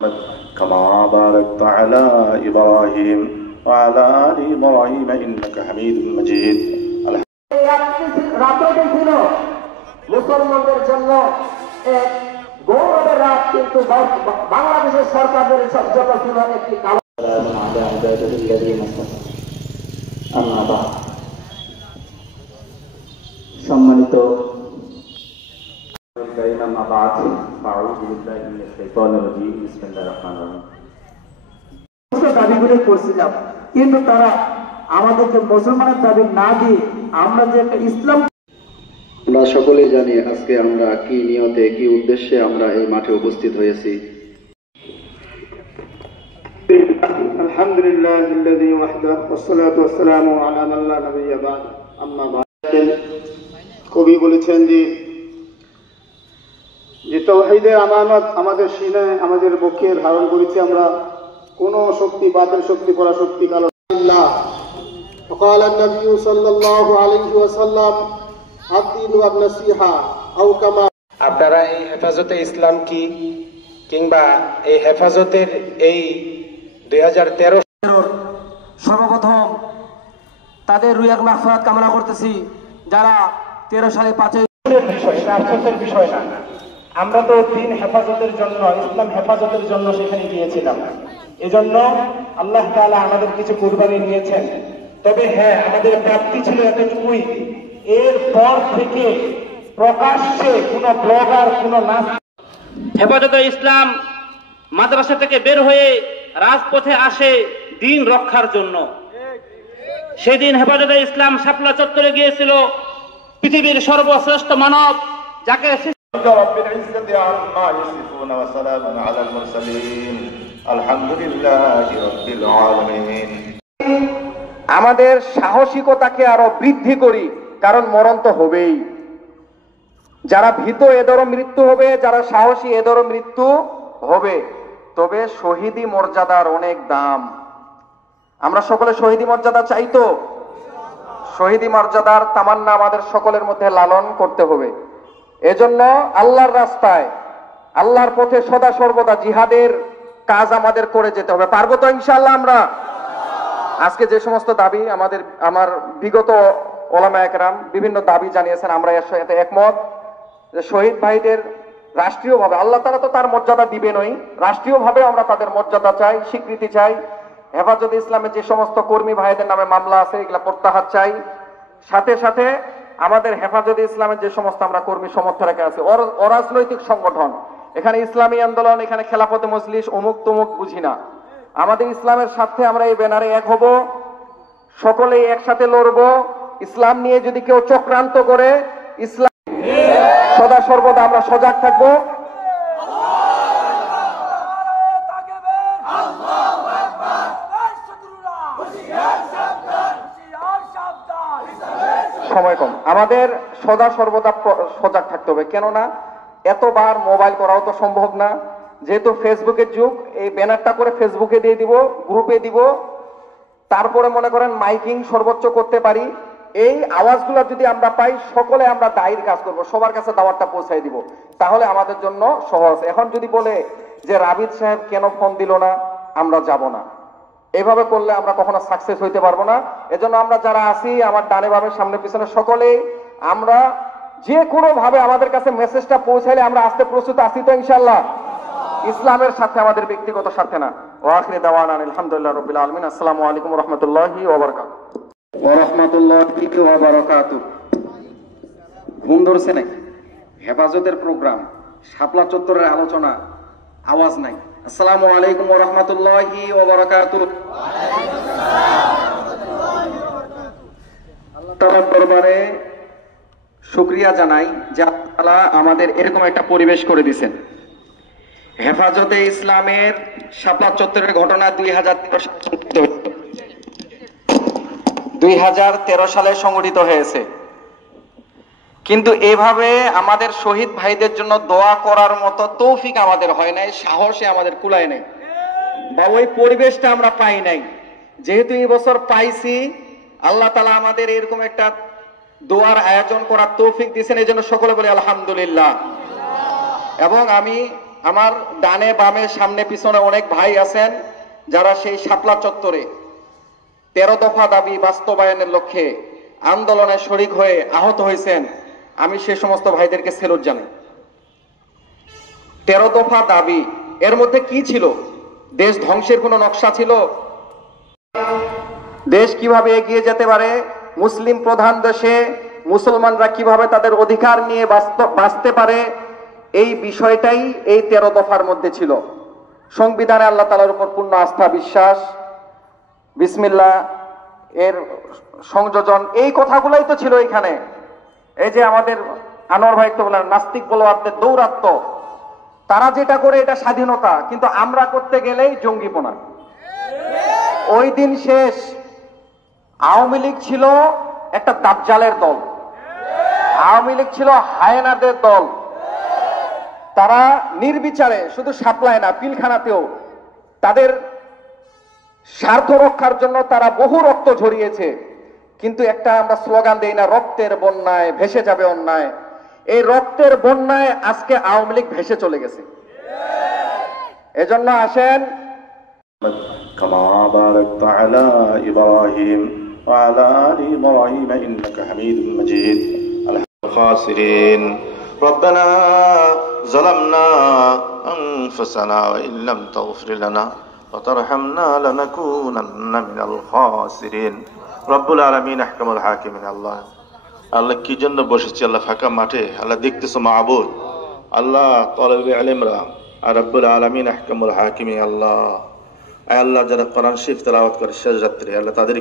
كما باركت على إبراهيم وعلى آل إبراهيم إنك حميد مجيد রাতটি ছিল মুসলমানদের জন্য এক গৌরবের রাত, কিন্তু বাংলাদেশের সরকারের জন্য ছিল একটি কালো। সম্মানিত দাবিগুলো করছিলাম, কিন্তু তারা আমাদেরকে মুসলমানের দাবি না দিয়ে আমরা যে একটা ইসলাম। আমরা সকলেই জানি আজকে আমরা কি নিয়তে কি উদ্দেশ্যে আমরা এই মাঠে উপস্থিত হয়েছি। আলহামদুলিল্লাহিল্লাযী ওয়াহদাহু ওয়াসসালাতু ওয়াসসালামু আলা মান লা নাবিয়্যা বা'দ, আম্মা বা'দ। কবি বলেছেন যে তাওহীদের আমানত আমাদের সিনায় আমাদের বুকে ধারণ করেছি আমরা। কোন শক্তি, বাতিল শক্তি, পরাশক্তি কালো আল্লাহ। وقال النبي صلى الله عليه وسلم الدين والنصيحة أو كما। আপনারা এই হেফাজতে ইসলাম কি কিংবা এই হেফাজতের এই 2013 সর্বপ্রথম তাদের রুয়াক মাগফিরাত কামনা করতেছি, যারা 13 সালে 5 বিষয়, এটা আফসোসের বিষয় না। আমরা তো দিন হেফাজতের জন্য, ইসলাম হেফাজতের জন্য সেখানে গিয়েছিলাম। এজন্য আল্লাহ তাআলা আমাদের কিছু কুরবানি নিয়েছেন। তবে হ্যাঁ, আমাদের প্রাপ্তি ছিল এতটুকুই। এরপর থেকে প্রকাশ্যে কোনো ব্লগার, কোনো নাচ। হেফাজতে ইসলাম মাদ্রাসা থেকে বের হয়ে রাজপথে আসে দিন রক্ষার জন্য। সেদিন হেফাজতে ইসলাম শাপলা চত্বরে গিয়েছিল পৃথিবীর সর্বশ্রেষ্ঠ মানব, যাকে আমাদের সাহসিকতাকে আরো বৃদ্ধি করি, কারণ মরণ তো হবেই। যারা ভীত এদেরও মৃত্যু হবে, যারা সাহসী এদেরও মৃত্যু হবে। তবে শহীদি মর্যাদার অনেক দাম। আমরা সকলে শহীদি মর্যাদা চাই তো? শহীদি মর্যাদার তামান্না আমাদের সকলের মধ্যে লালন করতে হবে। এজন্য আল্লাহর রাস্তায়, আল্লাহর পথে সদা সর্বদা জিহাদের কাজ আমাদের করে যেতে হবে। পারবো তো ইনশাআল্লাহ? আমরা আজকে যে সমস্ত দাবি আমার বিগত ওলামায়ে কেরাম বিভিন্ন দাবি জানিয়েছেন, আমরা এর সাথে একমত যে শহীদ ভাইদের রাষ্ট্রীয়ভাবে, আল্লাহ তাআলা তো তার মর্যাদা দিবেনই, রাষ্ট্রীয়ভাবে আমরা তাদের মর্যাদা চাই, স্বীকৃতি চাই। হেফাজতে ইসলামের যে সমস্ত কর্মী ভাইদের নামে মামলা আছে এগুলা প্রত্যাহার চাই। সাথে সাথে আমাদের হেফাজতে ইসলামের যে সমস্ত আমরা কর্মী সমর্থক আছে, অরাজনৈতিক সংগঠন, এখানে ইসলামী আন্দোলন, এখানে খেলাফতে মজলিস, অমুক তমুক বুঝি না। আমাদের ইসলামের সাথে আমরা এই ব্যানারে এক হব, সকলেই একসাথে লড়বো। ইসলাম নিয়ে যদি কেউ চক্রান্ত করে, ইসলাম সদা সর্বদা আমরা সজাগ থাকবো। সময় কম, আমাদের সদা সর্বদা সজাগ থাকতে হবে। কেননা এতবার মোবাইল করাও তো সম্ভব না। যেহেতু ফেসবুকের যুগ, এই ব্যানারটা করে ফেসবুকে দিয়ে দিব, গ্রুপে দিব, তারপরে মনে করেন মাইকিং সর্বোচ্চ করতে পারি। এই আওয়াজগুলো যদি আমরা পাই, সকলে আমরা দায়ীর কাজ করব, সবার কাছে দাওয়াতটা পৌঁছাই দিব, তাহলে আমাদের জন্য সহজ। এখন যদি বলে যে রাবিদ সাহেব কেন ফোন দিল না, আমরা যাব না, এইভাবে করলে আমরা কখনো সাকসেস হইতে পারবো না। এজন্য আমরা যারা আছি, আমার ডানে বামে সামনে পিছনে সকলেই আমরা যে কোনো ভাবে আমাদের কাছে মেসেজটা পৌঁছাইলে আমরা আসতে প্রস্তুত আছি তো ইনশাআল্লাহ? ইসলামের সাথে, আমাদের ব্যক্তিগত স্বার্থে না। ওয়া আখিরু দাওয়ানা আলহামদুলিল্লাহি রাব্বিল আলামিন। আসসালামু আলাইকুম ওয়া রাহমাতুল্লাহি ওয়া বারাকাতুহু। ওয়া রাহমাতুল্লাহি ওয়া বারাকাতুহু। ঘুম ধরছে নাকি? হেফাজতের প্রোগ্রাম, শাপলা চত্বরের আলোচনা, আওয়াজ নাই। আসসালামু আলাইকুম ওয়া রাহমাতুল্লাহি ওয়া বারাকাতুহু। আল্লাহ তাআলার দরবারে শুকরিয়া জানাই যে আল্লাহ তাআলা আমাদের এরকম একটা পরিবেশ করে দিয়েছেন। হেফাজতে ইসলামের শাপলা চত্বরের ঘটনা 2013 সালে সংগঠিত হয়েছে, কিন্তু এভাবে আমাদের শহীদ ভাইদের জন্য দোয়া করার মতো তৌফিক আমাদের হয় নাই, সাহসে আমাদের কুলায় নাই, বা ওই পরিবেশটা আমরা পাই নাই। যেহেতু এই বছর পাইছি, আল্লাহ তাআলা আমাদের এরকম একটা দোয়ার আয়োজন করার তৌফিক দিয়েছেন, এই জন্য সকলে বলে আলহামদুলিল্লাহ। এবং আমি আমার ডানে বামে সামনে পিছনে অনেক ভাই আছেন যারা সেই শাপলা চত্বরে 13 দফা দাবি বাস্তবায়নের লক্ষ্যে আন্দোলনে শরিক হয়ে আহত হয়েছেন। আমি সেই সমস্ত ভাইদেরকে সেলুট জানাই। 13 দফা দাবি, এর মধ্যে কি ছিল? দেশ ধ্বংসের কোনো নকশা ছিল? দেশ কিভাবে এগিয়ে যেতে পারে, মুসলিম প্রধান দেশে মুসলমানরা কিভাবে তাদের অধিকার নিয়ে বাঁচতে পারে, এই বিষয়টাই এই 13 দফার মধ্যে ছিল। সংবিধানে আল্লাহ তাআলার উপর পূর্ণ আস্থা বিশ্বাস, বিসমিল্লাহ এর সংযোজন, এই কথাগুলাই তো ছিল এখানে। এই যে আমাদের আনোয়ার ভাই তো বললেন নাস্তিক বলওয়ারদের দৌরাত্ম্য, তারা যেটা করে এটা স্বাধীনতা, কিন্তু আমরা করতে গেলেই জঙ্গিপনা। ওই দিন শেষ। আওয়ামী লীগ ছিল একটা দাজ্জালের দল, আওয়ামী লীগ ছিল হায়েনাদের দল। তারা নির্বিচারে, শুধু শাপলায় না পিলখানাতেও তাদের স্বার্থ রক্ষার জন্য তারা বহু রক্ত ঝরিয়েছে। কিন্তু একটা আমরা স্লোগান দেই না, রক্তের বন্যায় ভেসে যাবে অন্যায়। এই রক্তের বন্যায় আজকে আওয়ামী লীগ ভেসে চলে গেছে। এজন্য আসেন كما باركت على إبراهيم وعلى آل إبراهيم إنك حميد مجيد. الخاسرين ربنا ظلمنا أنفسنا وإن لم تغفر لنا وترحمنا لنكونن من الخاسرين. رب العالمين أحكم الحاكمين. الله আল্লাহ কি জন্য বসেছি আল্লাহ ফাঁকা মাঠে? আল্লাহ দেখতেছো মাবুদ, আল্লাহ তলবে আলেমরা আর রব্বুল আলামিন আহকামুল হাকিমিন। আল্লাহ যারা কোরআন শরীফ তেলাওয়াত করে শেষ রাত্রে, আল্লাহ তাদের